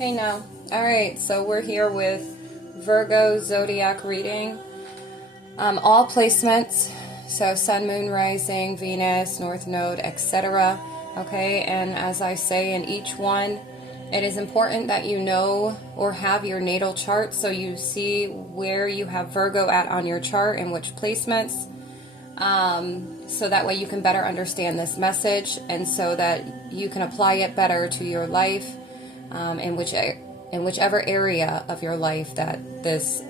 Hey now. Alright, so we're here with Virgo Zodiac reading. All placements, so Sun, Moon, Rising, Venus, North Node, etc. Okay, and as I say in each one, it is important that you know or have your natal chart so you see where you have Virgo at on your chart and which placements. So that way you can better understand this message and so that you can apply it better to your life. In whichever area of your life that this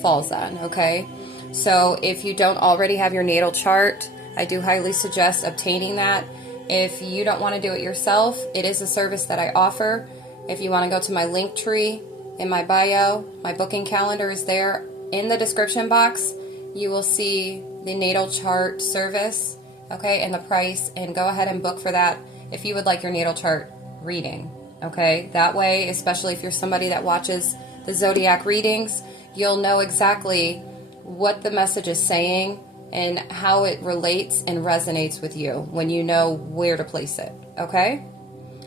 falls on, okay? So if you don't already have your natal chart, I do highly suggest obtaining that. If you don't want to do it yourself, it is a service that I offer. If you want to go to my Linktree in my bio, my booking calendar is there. In the description box, you will see the natal chart service, okay, and the price, and go ahead and book for that if you would like your natal chart reading. Okay, that way, especially if you're somebody that watches the zodiac readings, you'll know exactly what the message is saying and how it relates and resonates with you when you know where to place it. Okay?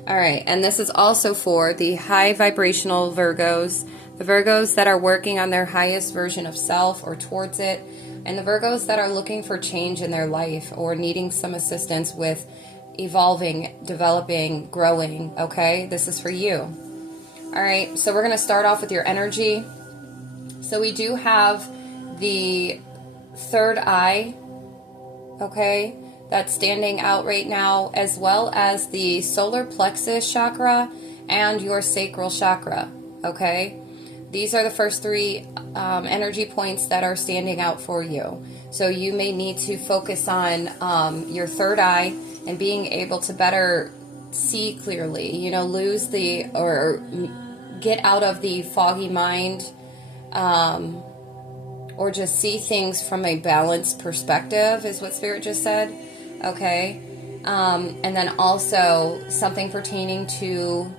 All right, and this is also for the high vibrational Virgos, the Virgos that are working on their highest version of self or towards it, and the Virgos that are looking for change in their life or needing some assistance with evolving, developing, growing, okay? This is for you. All right, so we're going to start off with your energy. So we do have the third eye, okay, that's standing out right now, as well as the solar plexus chakra and your sacral chakra, okay? These are the first three energy points that are standing out for you. So you may need to focus on your third eye and being able to better see clearly, lose or get out of the foggy mind, or just see things from a balanced perspective is what Spirit just said, okay? And then also something pertaining to,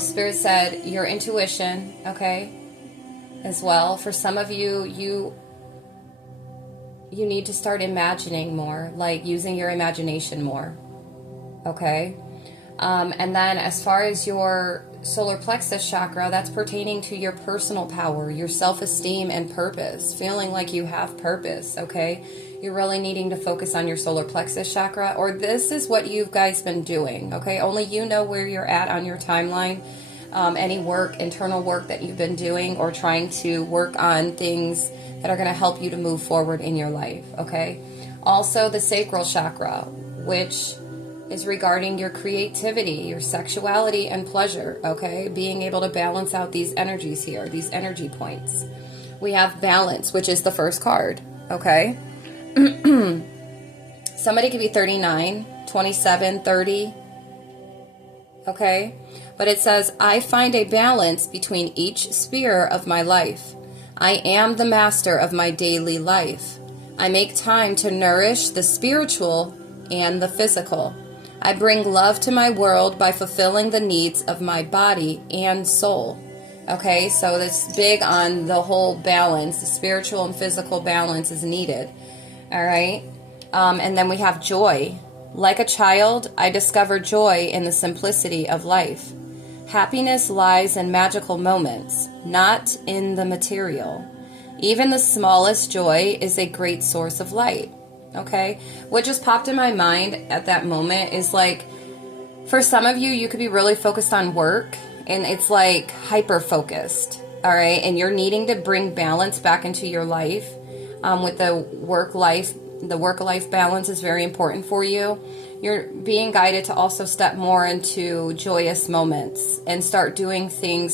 Spirit said your intuition, okay, as well. For some of you, you need to start imagining more, like using your imagination more, okay? And then as far as your solar plexus chakra, that's pertaining to your personal power, your self-esteem and purpose, feeling like you have purpose, okay? You're really needing to focus on your solar plexus chakra, or this is what you've guys been doing, okay? Only you know where you're at on your timeline. Any work, internal work that you've been doing or trying to work on things that are going to help you to move forward in your life, okay? Also, the sacral chakra, which is regarding your creativity, your sexuality and pleasure, okay? Being able to balance out these energies here, these energy points. We have balance, which is the first card, okay? Somebody could be 39, 27, 30, okay? But it says, I find a balance between each sphere of my life. I am the master of my daily life. I make time to nourish the spiritual and the physical. I bring love to my world by fulfilling the needs of my body and soul. Okay, so it's big on the whole balance. The spiritual and physical balance is needed. All right, and then we have joy. Like a child, I discover joy in the simplicity of life. Happiness lies in magical moments, not in the material. Even the smallest joy is a great source of light. Okay? What just popped in my mind at that moment is like, for some of you, you could be really focused on work, and it's like hyper-focused, all right? And you're needing to bring balance back into your life with the work-life. The work-life balance is very important for you. You're being guided to also step more into joyous moments and start doing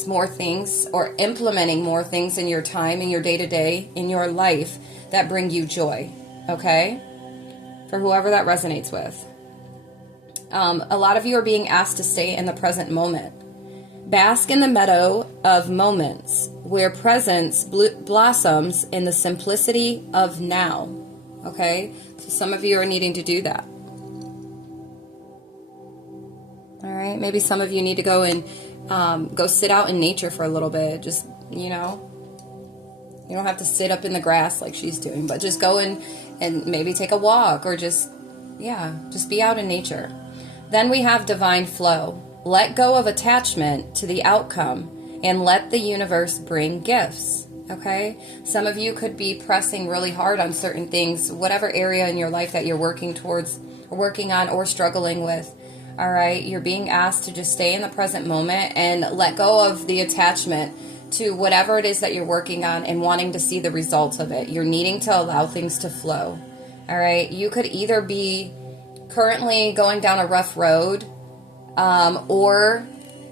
more things, or implementing more things in your time, in your day-to-day, in your life that bring you joy, okay? For whoever that resonates with. A lot of you are being asked to stay in the present moment. Bask in the meadow of moments where presence blossoms in the simplicity of now, okay? So some of you are needing to do that. All right, maybe some of you need to go and go sit out in nature for a little bit. Just, you don't have to sit up in the grass like she's doing, but just go and maybe take a walk, or just be out in nature. Then we have divine flow. Let go of attachment to the outcome and let the universe bring gifts. Okay? Some of you could be pressing really hard on certain things, whatever area in your life that you're working towards, or working on, or struggling with. All right? You're being asked to just stay in the present moment and let go of the attachment to whatever it is that you're working on and wanting to see the results of it. You're needing to allow things to flow. All right? You could either be currently going down a rough road, or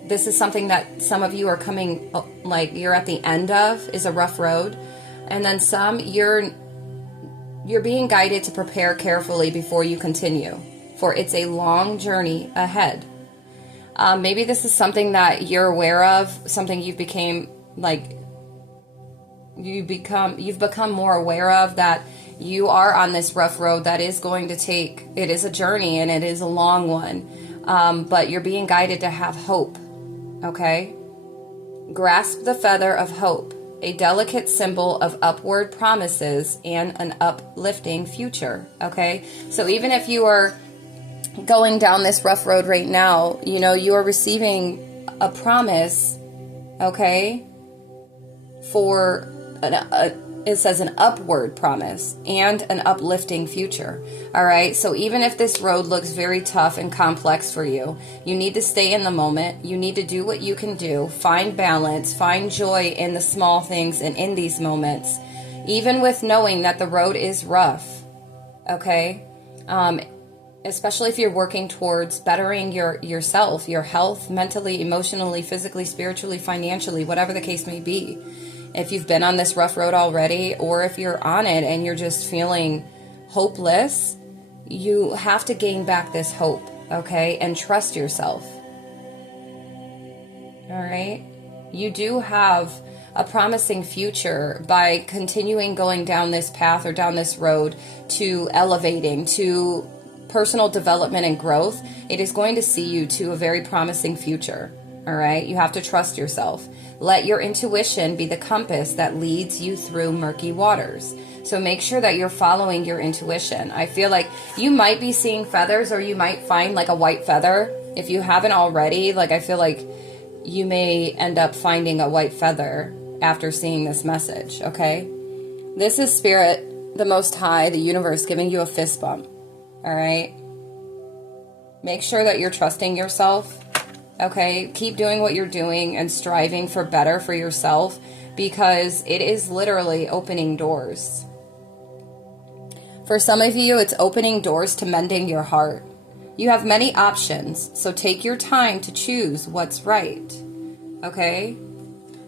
this is something that some of you are coming, like you're at the end of, is a rough road. And then some, you're being guided to prepare carefully before you continue, for it's a long journey ahead. Maybe this is something that you're aware of, something you've become more aware of, that you are on this rough road that is going to take, it is a journey and it is a long one. But you're being guided to have hope. Okay? Grasp the feather of hope, a delicate symbol of upward promises and an uplifting future. Okay? So even if you are going down this rough road right now, you know, you are receiving a promise, okay, for it says an upward promise and an uplifting future. All right. So even if this road looks very tough and complex for you, you need to stay in the moment. You need to do what you can do. Find balance, find joy in the small things and in these moments, even with knowing that the road is rough. Okay. Especially if you're working towards bettering yourself, your health, mentally, emotionally, physically, spiritually, financially, whatever the case may be. If you've been on this rough road already, or if you're on it and you're just feeling hopeless, you have to gain back this hope, okay? And trust yourself. All right? You do have a promising future by continuing going down this path or down this road to elevating, to personal development and growth. It is going to see you to a very promising future. All right? You have to trust yourself. Let your intuition be the compass that leads you through murky waters. So make sure that you're following your intuition. I feel like you might be seeing feathers, or you might find like a white feather. If you haven't already, like I feel like you may end up finding a white feather after seeing this message, okay? This is Spirit, the Most High, the universe giving you a fist bump, all right? Make sure that you're trusting yourself. Okay, keep doing what you're doing and striving for better for yourself, because it is literally opening doors. For some of you, it's opening doors to mending your heart. You have many options, so take your time to choose what's right. Okay?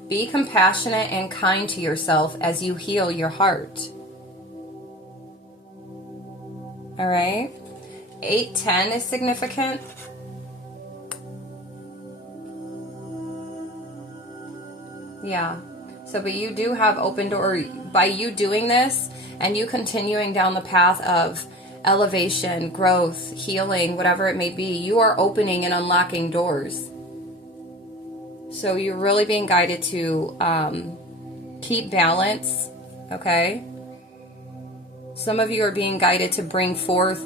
Be compassionate and kind to yourself as you heal your heart. All right? 810 is significant. Yeah. So, but you do have open door by you doing this and you continuing down the path of elevation, growth, healing, whatever it may be. You are opening and unlocking doors. So you're really being guided to keep balance. Okay. Some of you are being guided to bring forth,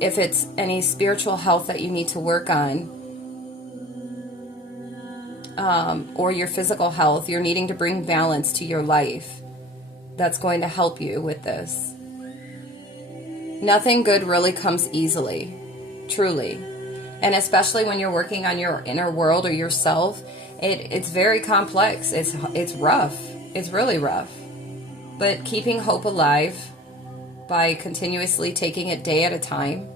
if it's any spiritual health that you need to work on, or your physical health, you're needing to bring balance to your life. That's going to help you with this. Nothing good really comes easily, truly. And especially when you're working on your inner world or yourself, it's very complex. It's rough. It's really rough. But keeping hope alive by continuously taking it day at a time,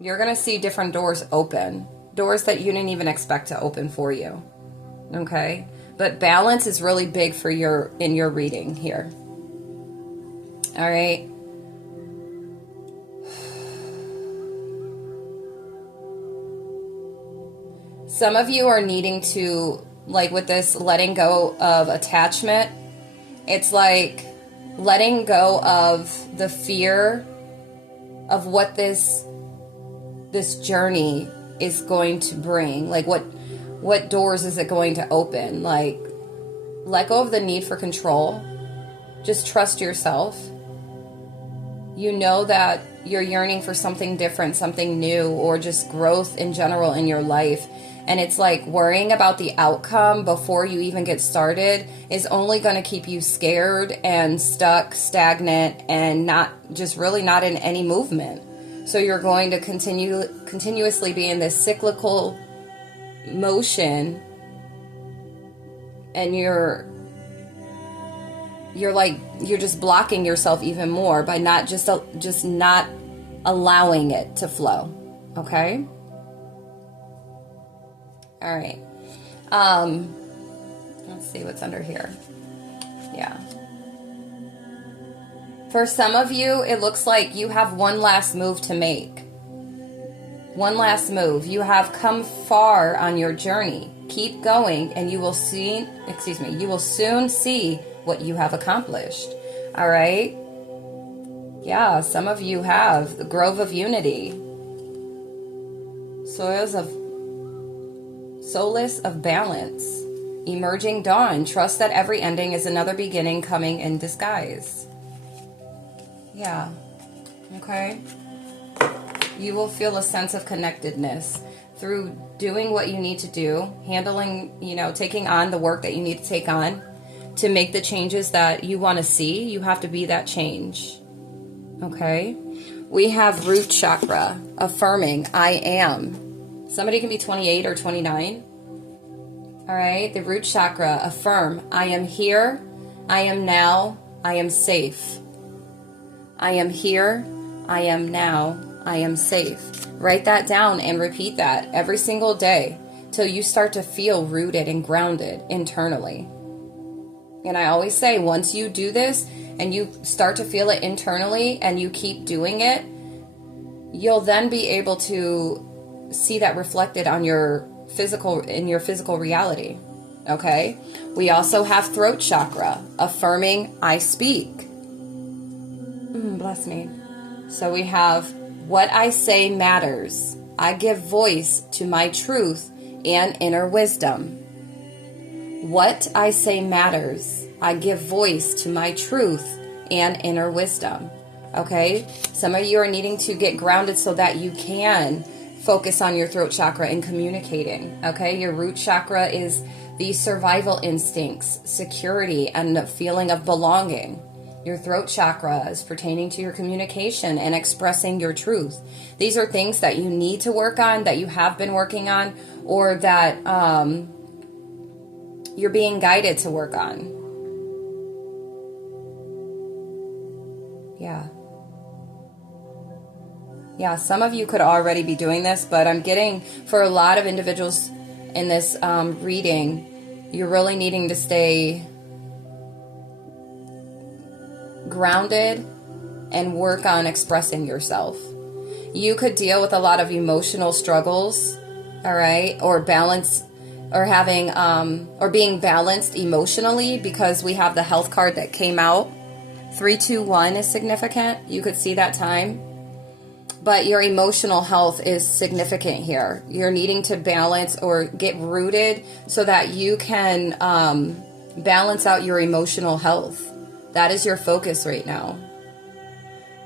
you're going to see different doors open. Doors that you didn't even expect to open for you. Okay? But balance is really big for in your reading here. All right? Some of you are needing to, like with this letting go of attachment, it's like letting go of the fear of what this journey is going to bring. Like what doors is it going to open? Like, let go of the need for control. Just trust yourself. You know that you're yearning for something different, something new, or just growth in general in your life. And it's like worrying about the outcome before you even get started is only going to keep you scared and stuck, stagnant, and really not in any movement. So you're going to continuously be in this cyclical motion, and you're just blocking yourself even more by not allowing it to flow. Okay? All right. Let's see what's under here. Yeah. For some of you, it looks like you have one last move to make. One last move. You have come far on your journey. Keep going and you will soon see what you have accomplished. All right? Yeah, some of you have the Grove of Unity. Solace of Balance. Emerging Dawn. Trust that every ending is another beginning coming in disguise. Yeah. Okay. You will feel a sense of connectedness through doing what you need to do, handling, taking on the work that you need to take on to make the changes that you want to see. You have to be that change. Okay. We have root chakra, affirming, I am. Somebody can be 28 or 29. All right. The root chakra, affirm, I am here. I am now. I am safe. I am here. I am now. I am safe. Write that down and repeat that every single day till you start to feel rooted and grounded internally. And I always say, once you do this and you start to feel it internally and you keep doing it, you'll then be able to see that reflected on your physical reality. Okay? We also have throat chakra, affirming, I speak. Bless me. So we have, what I say matters. I give voice to my truth and inner wisdom. What I say matters. I give voice to my truth and inner wisdom. Okay? Some of you are needing to get grounded so that you can focus on your throat chakra and communicating. Okay? Your root chakra is the survival instincts, security, and the feeling of belonging. Your throat chakra is pertaining to your communication and expressing your truth. These are things that you need to work on, that you have been working on, or that you're being guided to work on. Yeah, some of you could already be doing this, but I'm getting, for a lot of individuals in this reading, you're really needing to stay grounded and work on expressing yourself. You could deal with a lot of emotional struggles, all right, or balance, or having or being balanced emotionally, because we have the health card that came out. 321 is significant. You could see that time. But your emotional health is significant here. You're needing to balance or get rooted so that you can balance out your emotional health. That is your focus right now.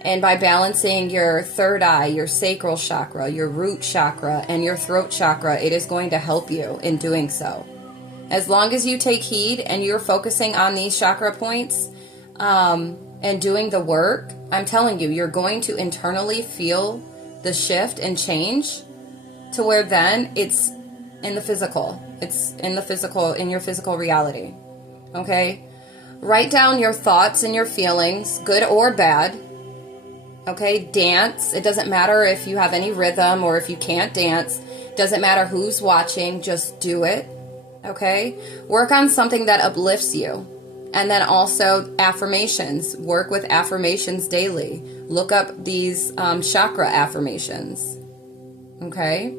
And by balancing your third eye, your sacral chakra, your root chakra, and your throat chakra, it is going to help you in doing so. As long as you take heed and you're focusing on these chakra points and doing the work, I'm telling you, you're going to internally feel the shift and change to where then it's in the physical. It's in the physical, in your physical reality. Okay? Write down your thoughts and your feelings, good or bad. Okay? Dance. It doesn't matter if you have any rhythm or if you can't dance. It doesn't matter who's watching. Just do it. Okay? Work on something that uplifts you. And then also affirmations. Work with affirmations daily. Look up these chakra affirmations. Okay?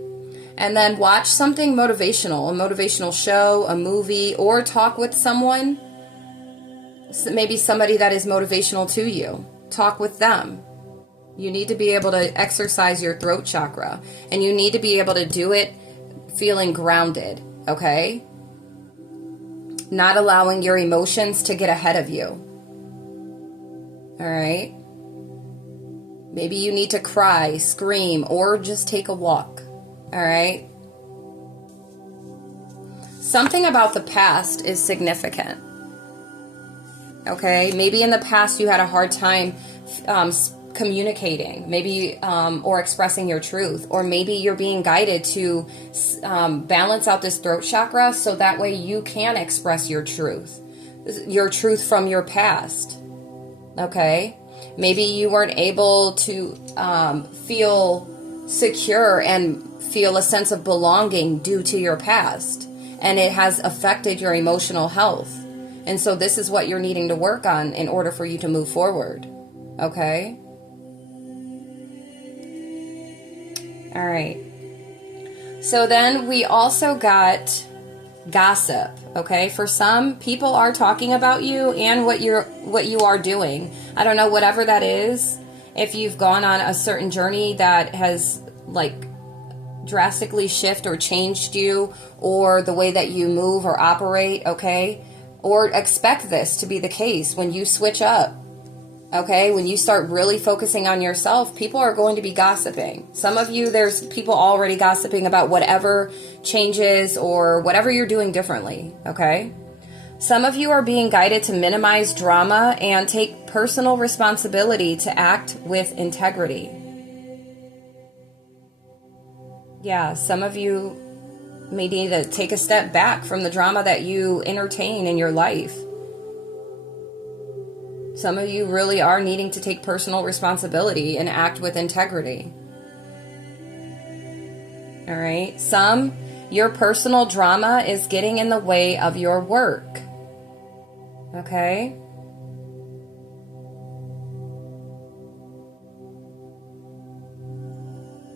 And then watch something motivational. A motivational show, a movie, or talk with someone. Maybe somebody that is motivational to you. Talk with them. You need to be able to exercise your throat chakra. And you need to be able to do it feeling grounded. Okay? Not allowing your emotions to get ahead of you. All right? Maybe you need to cry, scream, or just take a walk. All right? Something about the past is significant. Okay? Maybe in the past you had a hard time communicating, maybe, or expressing your truth, or maybe you're being guided to balance out this throat chakra so that way you can express your truth from your past. Okay? Maybe you weren't able to feel secure and feel a sense of belonging due to your past, and it has affected your emotional health. And so this is what you're needing to work on in order for you to move forward. Okay? All right. So then we also got gossip. Okay? For some, people are talking about you and what you are doing. I don't know, whatever that is. If you've gone on a certain journey that has like drastically shifted or changed you, or the way that you move or operate, okay? Or expect this to be the case when you switch up. Okay, when you start really focusing on yourself, people are going to be gossiping. Some of you, there's people already gossiping about whatever changes or whatever you're doing differently. Okay, some of you are being guided to minimize drama and take personal responsibility to act with integrity. Yeah, some of you may need to take a step back from the drama that you entertain in your life. Some of you really are needing to take personal responsibility and act with integrity. All right. Some, your personal drama is getting in the way of your work. Okay.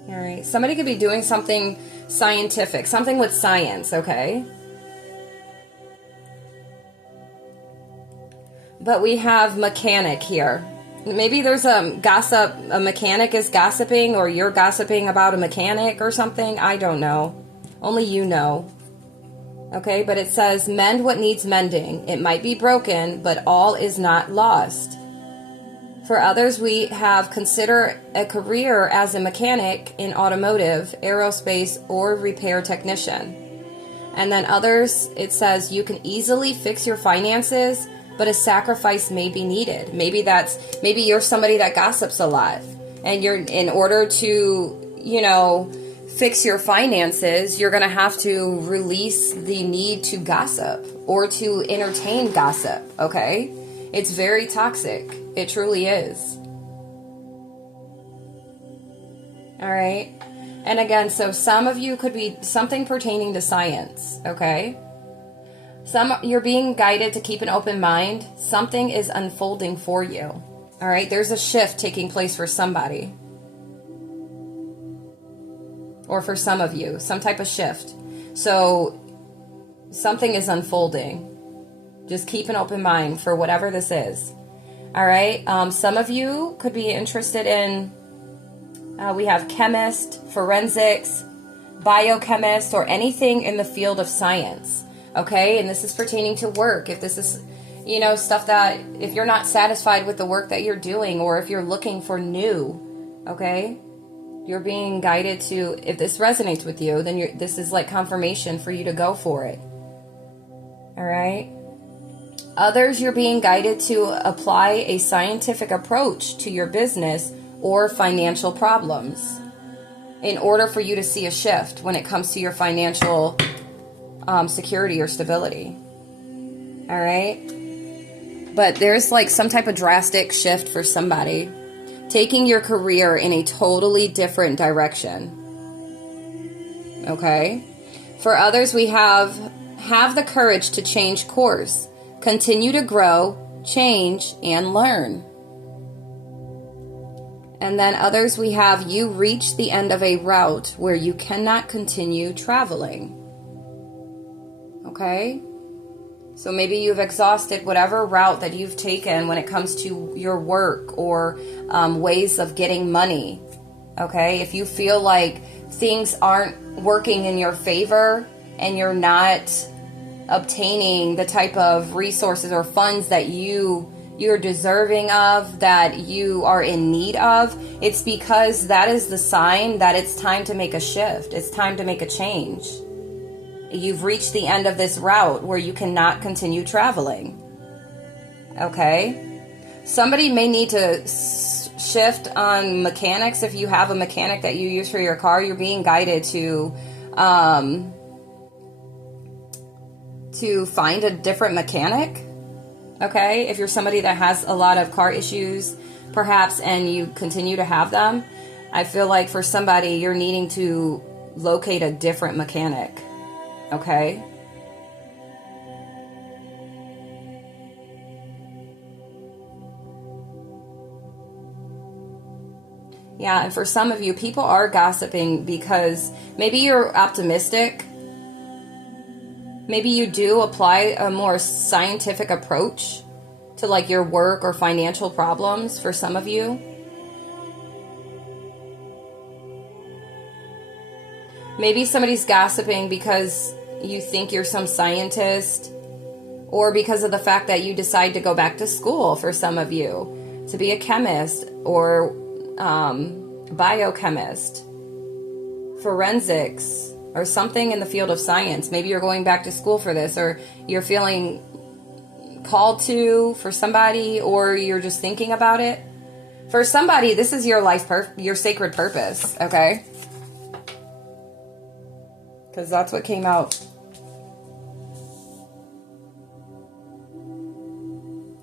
All right. Somebody could be doing something scientific, something with science. Okay. But we have mechanic here. Maybe there's a gossip, a mechanic is gossiping, or you're gossiping about a mechanic or something. I don't know. Only you know. Okay, but it says, mend what needs mending. It might be broken, but all is not lost. For others, we have consider a career as a mechanic in automotive, aerospace, or repair technician. And then others, it says, you can easily fix your finances, but a sacrifice may be needed. Maybe you're somebody that gossips a lot, and in order to, fix your finances, you're going to have to release the need to gossip or to entertain gossip. Okay? It's very toxic. It truly is. All right. And again, so some of you could be something pertaining to science. Okay? Some, you're being guided to keep an open mind. Something is unfolding for you. All right, there's a shift taking place for somebody. Or for some of you, some type of shift. So something is unfolding. Just keep an open mind for whatever this is. All right, some of you could be interested in, we have chemist, forensics, biochemist, or anything in the field of science. Okay, and this is pertaining to work. If this is, stuff that, if you're not satisfied with the work that you're doing, or if you're looking for new, okay, you're being guided to, if this resonates with you, then this is like confirmation for you to go for it. All right. Others, you're being guided to apply a scientific approach to your business or financial problems in order for you to see a shift when it comes to your financial security or stability. All right. But there's like some type of drastic shift for somebody, taking your career in a totally different direction. Okay. For others, we have the courage to change course, continue to grow, change, and learn. And then others, we have you reach the end of a route where you cannot continue traveling. Okay? So maybe you've exhausted whatever route that you've taken when it comes to your work or ways of getting money. Okay? If you feel like things aren't working in your favor and you're not obtaining the type of resources or funds that you you're deserving of, that you are in need of, it's because that is the sign that it's time to make a shift. It's time to make a change. You've reached the end of this route where you cannot continue traveling. Okay? Somebody may need to shift on mechanics. If you have a mechanic that you use for your car, you're being guided to find a different mechanic. Okay? If you're somebody that has a lot of car issues, perhaps, and you continue to have them, I feel like for somebody, you're needing to locate a different mechanic. Okay? Yeah, and for some of you, people are gossiping because maybe you're optimistic. Maybe you do apply a more scientific approach to like your work or financial problems for some of you. Maybe somebody's gossiping because you think you're some scientist, or because of the fact that you decide to go back to school for some of you to be a chemist or biochemist, forensics, or something in the field of science. Maybe you're going back to school for this, or you're feeling called to for somebody, or you're just thinking about it. For somebody, this is your life, your sacred purpose, okay? Because that's what came out.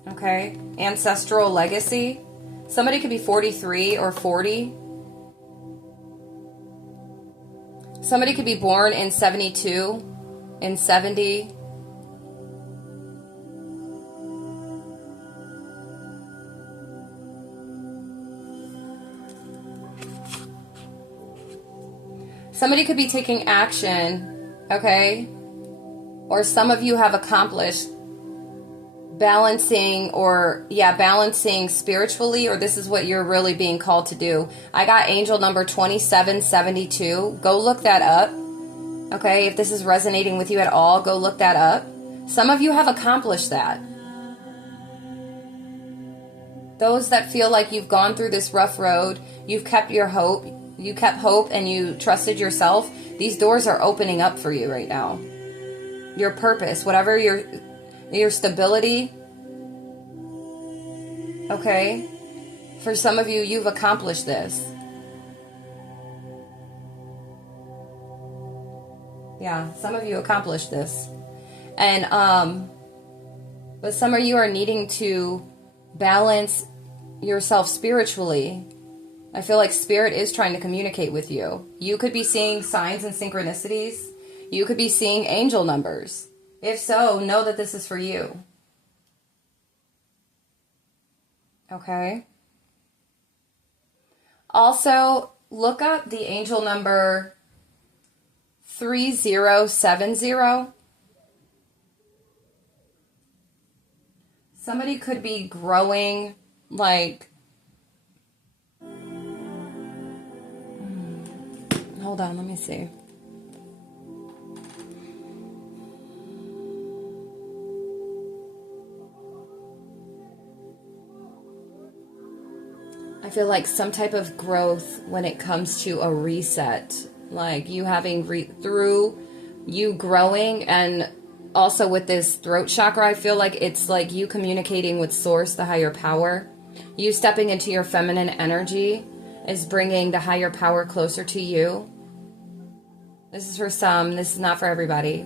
Okay? Ancestral legacy. Somebody could be 43 or 40. Somebody could be born in 72, in 70. Somebody could be taking action, okay? Or some of you have accomplished balancing spiritually, or this is what you're really being called to do. I got angel number 2772. Go look that up. Okay, if this is resonating with you at all, go look that up. Some of you have accomplished that. Those that feel like you've gone through this rough road, you've kept your hope, you kept hope and you trusted yourself, these doors are opening up for you right now. Your purpose, whatever your stability, okay? For some of you, you've accomplished this. Yeah, some of you accomplished this. And, but some of you are needing to balance yourself spiritually. I feel like spirit is trying to communicate with you. You could be seeing signs and synchronicities. You could be seeing angel numbers. If so, know that this is for you. Okay? Also, look up the angel number 3070. Somebody could be growing like... Hold on, let me see. I feel like some type of growth when it comes to a reset, like you having through you growing, and also with this throat chakra, I feel like it's like you communicating with source, the higher power. You stepping into your feminine energy is bringing the higher power closer to you. This is for some, this is not for everybody.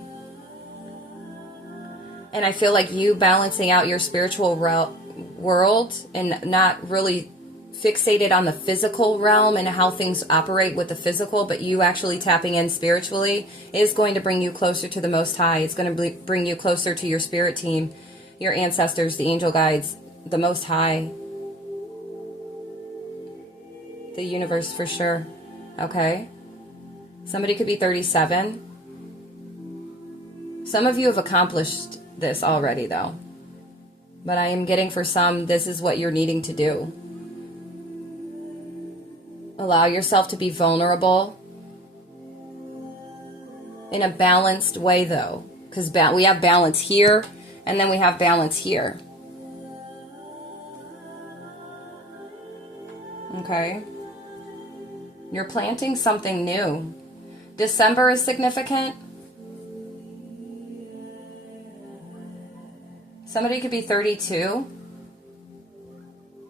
And I feel like you balancing out your spiritual world and not really fixated on the physical realm and how things operate with the physical, but you actually tapping in spiritually is going to bring you closer to the Most High. It's going to bring you closer to your spirit team, your ancestors, the angel guides, the Most High, the universe for sure. Okay? Somebody could be 37. Some of you have accomplished this already though. But I am getting for some, this is what you're needing to do. Allow yourself to be vulnerable in a balanced way though. Because we have balance here and then we have balance here. Okay? You're planting something new. December is significant. Somebody could be 32.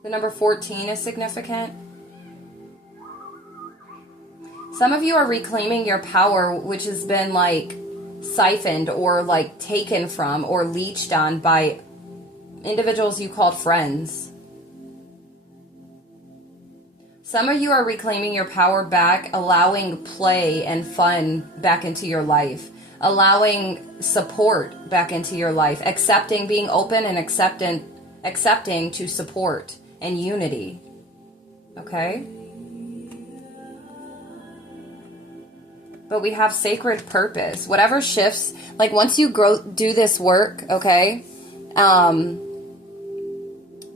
The number 14 is significant. Some of you are reclaiming your power, which has been like siphoned or like taken from or leeched on by individuals you called friends. Some of you are reclaiming your power back, allowing play and fun back into your life, allowing support back into your life, accepting, being open and accepting to support and unity. Okay? But we have sacred purpose. Whatever shifts, like once you do this work, okay,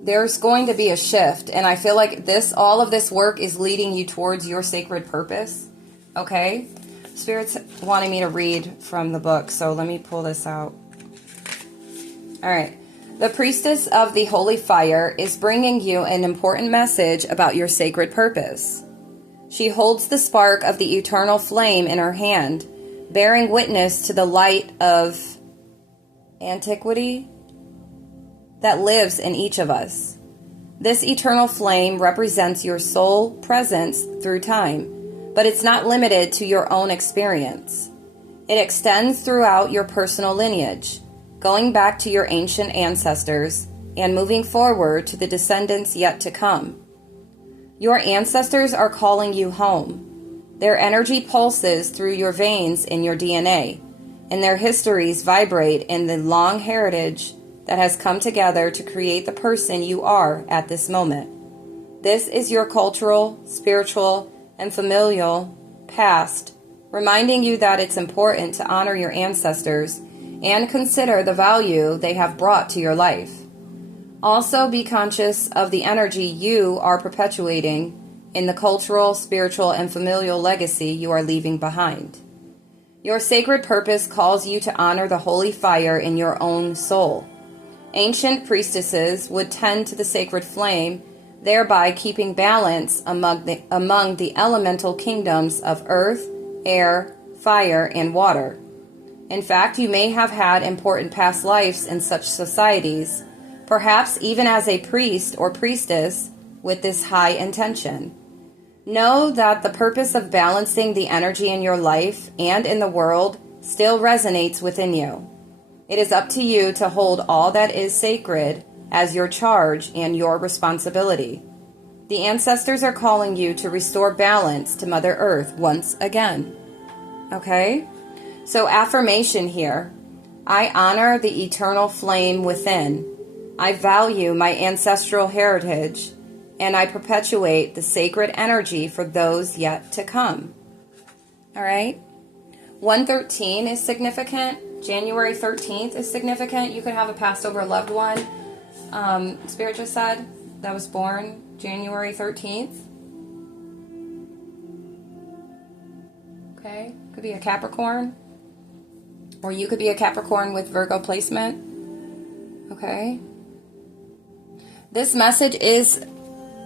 there's going to be a shift. And I feel like all of this work is leading you towards your sacred purpose. Okay? Spirit's wanting me to read from the book, so let me pull this out. All right. The priestess of the holy fire is bringing you an important message about your sacred purpose. She holds the spark of the eternal flame in her hand, bearing witness to the light of antiquity that lives in each of us. This eternal flame represents your soul presence through time, but it's not limited to your own experience. It extends throughout your personal lineage, going back to your ancient ancestors and moving forward to the descendants yet to come. Your ancestors are calling you home. Their energy pulses through your veins in your DNA, and their histories vibrate in the long heritage that has come together to create the person you are at this moment. This is your cultural, spiritual, and familial past, reminding you that it's important to honor your ancestors and consider the value they have brought to your life. Also, be conscious of the energy you are perpetuating in the cultural, spiritual, and familial legacy you are leaving behind. Your sacred purpose calls you to honor the holy fire in your own soul. Ancient priestesses would tend to the sacred flame, thereby keeping balance among the elemental kingdoms of earth, air, fire, and water. In fact, you may have had important past lives in such societies, perhaps even as a priest or priestess with this high intention. Know that the purpose of balancing the energy in your life and in the world still resonates within you. It is up to you to hold all that is sacred as your charge and your responsibility. The ancestors are calling you to restore balance to Mother Earth once again. Okay? So affirmation here. I honor the eternal flame within. I value my ancestral heritage, and I perpetuate the sacred energy for those yet to come. All right? 113 is significant. January 13th is significant. You could have a passed over loved one. Spirit just said that was born January 13th. Okay? Could be a Capricorn. Or you could be a Capricorn with Virgo placement. Okay? This message is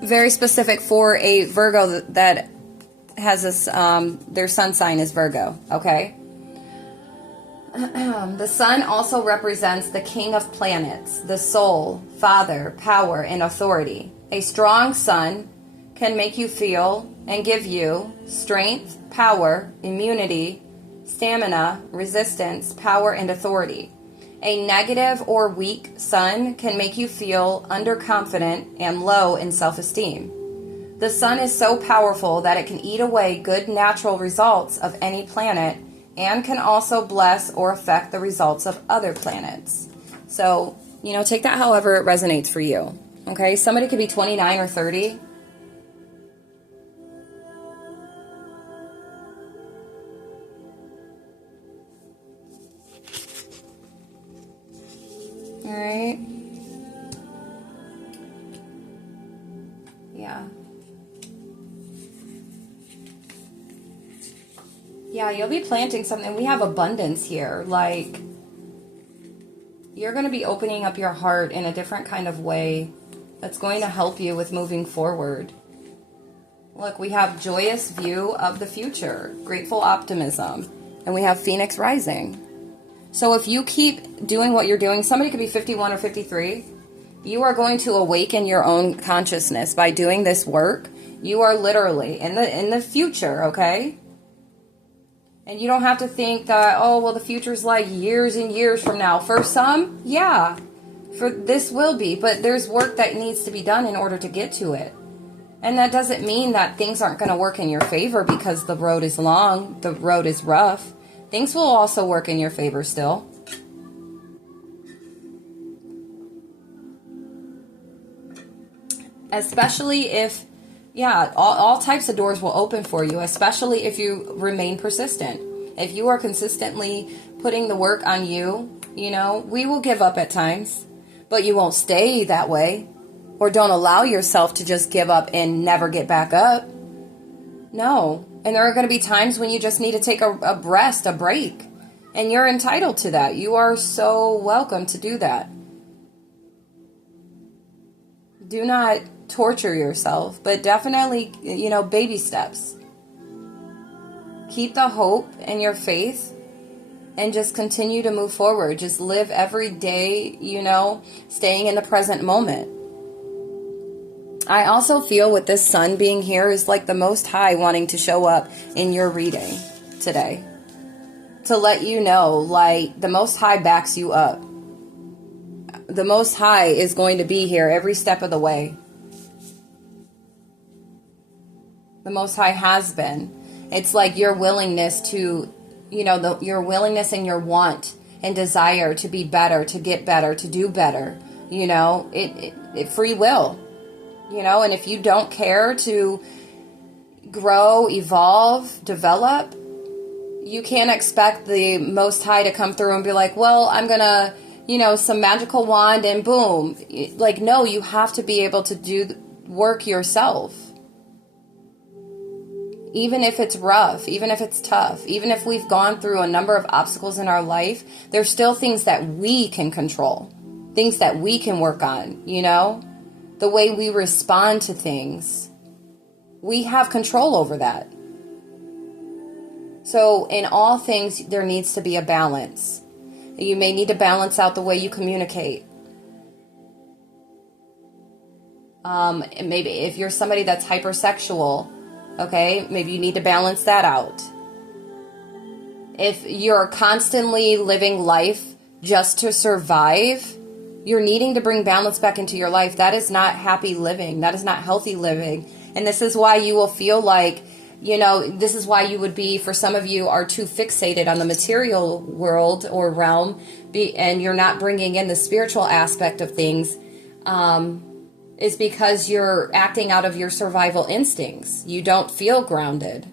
very specific for a Virgo that has this, their sun sign is Virgo, okay? The sun also represents the king of planets, the soul, father, power, and authority. A strong sun can make you feel and give you strength, power, immunity, stamina, resistance, power, and authority. A negative or weak sun can make you feel underconfident and low in self-esteem. The sun is so powerful that it can eat away good natural results of any planet and can also bless or affect the results of other planets. So, take that however it resonates for you. Okay? Somebody could be 29 or 30. All right. Yeah. Yeah, you'll be planting something. We have abundance here. Like, you're going to be opening up your heart in a different kind of way that's going to help you with moving forward. Look, we have joyous view of the future, grateful optimism, and we have Phoenix rising. So if you keep doing what you're doing, somebody could be 51 or 53. You are going to awaken your own consciousness by doing this work. You are literally in the future, okay? And you don't have to think that, oh, well, the future's like years and years from now. For some, yeah, for this will be, but there's work that needs to be done in order to get to it. And that doesn't mean that things aren't going to work in your favor because the road is long, the road is rough. Things will also work in your favor still. Especially if, yeah, all types of doors will open for you, especially if you remain persistent. If you are consistently putting the work on you, you know, we will give up at times, but you won't stay that way. Or don't allow yourself to just give up and never get back up. No. And there are going to be times when you just need to take a rest, a break. And you're entitled to that. You are so welcome to do that. Do not torture yourself, but definitely, you know, baby steps. Keep the hope and your faith and just continue to move forward. Just live every day, you know, staying in the present moment. I also feel with this sun being here is like the Most High wanting to show up in your reading today. To let you know, like, the Most High backs you up. The Most High is going to be here every step of the way. The Most High has been. It's like your willingness to, you know, your willingness and your want and desire to be better, to get better, to do better. You know, it free will. You know, and if you don't care to grow, evolve, develop, you can't expect the Most High to come through and be like, well, I'm going to, you know, some magical wand and boom. Like, no, you have to be able to do work yourself. Even if it's rough, even if it's tough, even if we've gone through a number of obstacles in our life, there's still things that we can control, things that we can work on, you know? The way we respond to things, we have control over that. So in all things, there needs to be a balance. You may need to balance out the way you communicate. Maybe if you're somebody that's hypersexual, okay, maybe you need to balance that out. If you're constantly living life just to survive, you're needing to bring balance back into your life. That is not happy living. That is not healthy living. And this is why you will feel like, you know, this is why you would be, for some of you are too fixated on the material world or realm, and you're not bringing in the spiritual aspect of things, is because you're acting out of your survival instincts. You don't feel grounded.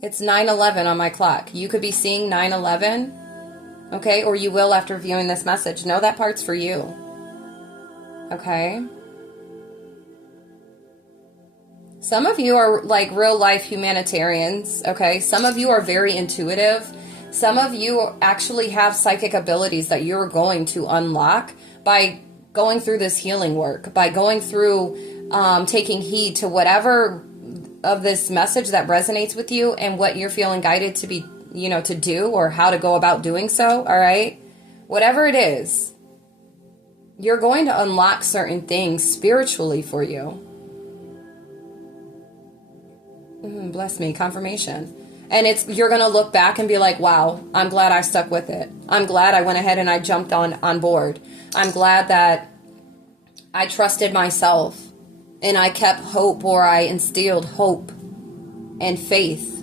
It's 9/11 on my clock. You could be seeing 9/11. Okay, or you will after viewing this message. Know that part's for you. Okay? Some of you are like real life humanitarians. Okay? Some of you are very intuitive. Some of you actually have psychic abilities that you're going to unlock by going through this healing work, by going through taking heed to whatever of this message that resonates with you and what you're feeling guided to be, you know, to do or how to go about doing so. All right. Whatever it is, you're going to unlock certain things spiritually for you. Bless me. Confirmation. And you're going to look back and be like, wow, I'm glad I stuck with it. I'm glad I went ahead and I jumped on board. I'm glad that I trusted myself and I kept hope, or I instilled hope and faith.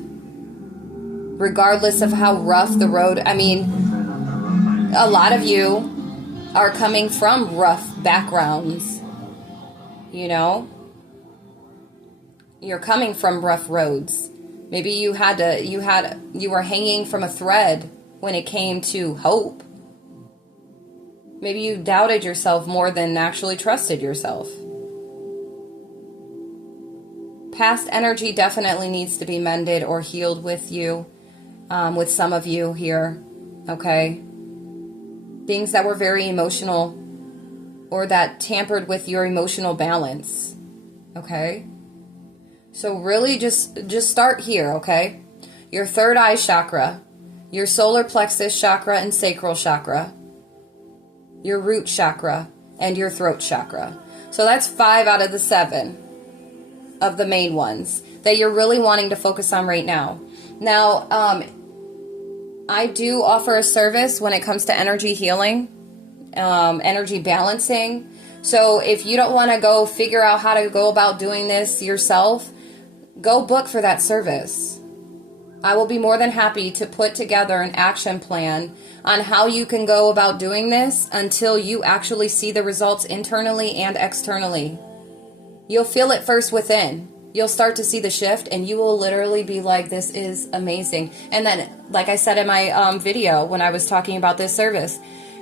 Regardless of how rough the road, I mean, a lot of you are coming from rough backgrounds, you know? You're coming from rough roads. Maybe you were hanging from a thread when it came to hope. Maybe you doubted yourself more than actually trusted yourself. Past energy definitely needs to be mended or healed with you. With some of you here, okay? Things that were very emotional or that tampered with your emotional balance, okay? So really just start here, okay? Your third eye chakra, your solar plexus chakra and sacral chakra, your root chakra, and your throat chakra. So that's 5 out of the 7 of the main ones that you're really wanting to focus on right now. Now, I do offer a service when it comes to energy healing, energy balancing. So if you don't want to go figure out how to go about doing this yourself, go book for that service. I will be more than happy to put together an action plan on how you can go about doing this until you actually see the results internally and externally. You'll feel it first within. You'll start to see the shift and you will literally be like, this is amazing. And then, like I said in my video when I was talking about this service,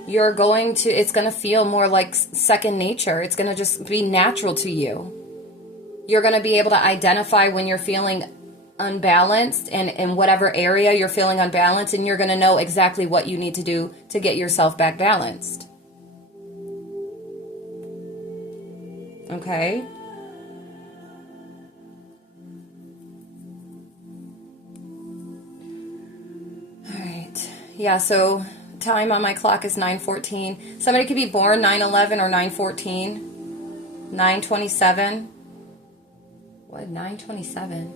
it's going to feel more like second nature. It's going to just be natural to you. You're going to be able to identify when you're feeling unbalanced and in whatever area you're feeling unbalanced, and you're going to know exactly what you need to do to get yourself back balanced. Okay? All right. Yeah, so time on my clock is 9:14. Somebody could be born 9/11 or 9/14. 9/27. What, 9/27?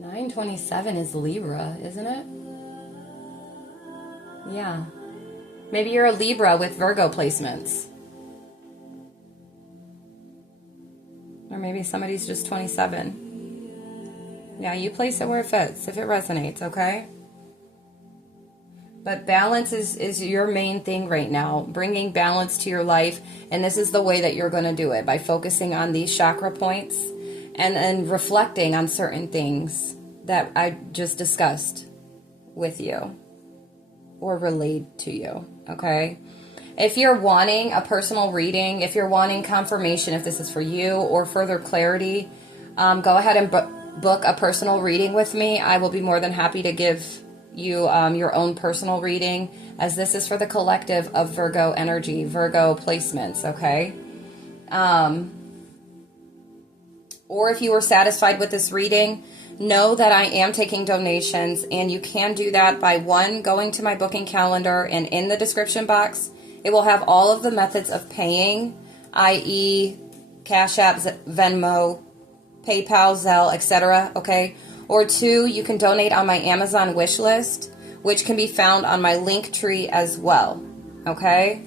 9/27 is Libra, isn't it? Yeah. Maybe you're a Libra with Virgo placements. Or maybe somebody's just 27. Yeah, you place it where it fits, if it resonates, okay? But balance is your main thing right now. Bringing balance to your life. And this is the way that you're going to do it. By focusing on these chakra points. And then reflecting on certain things that I just discussed with you. Or relayed to you. Okay? If you're wanting a personal reading. If you're wanting confirmation if this is for you. Or further clarity. Go ahead and book a personal reading with me. I will be more than happy to give you your own personal reading, as this is for the collective of Virgo energy, Virgo placements, okay? Or if you were satisfied with this reading, know that I am taking donations, and you can do that by going to my booking calendar, and in the description box, it will have all of the methods of paying, i.e. CashApp, Venmo, PayPal, Zelle, etc., okay? Or 2, you can donate on my Amazon wish list, which can be found on my Linktree as well, okay?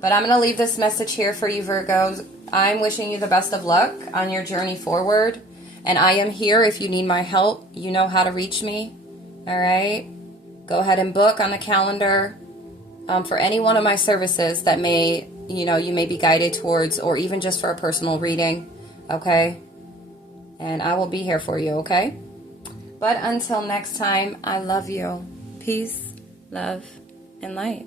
But I'm going to leave this message here for you, Virgos. I'm wishing you the best of luck on your journey forward, and I am here if you need my help. You know how to reach me, all right? Go ahead and book on the calendar for any one of my services that you may be guided towards, or even just for a personal reading, okay? And I will be here for you, okay? But until next time, I love you. Peace, love, and light.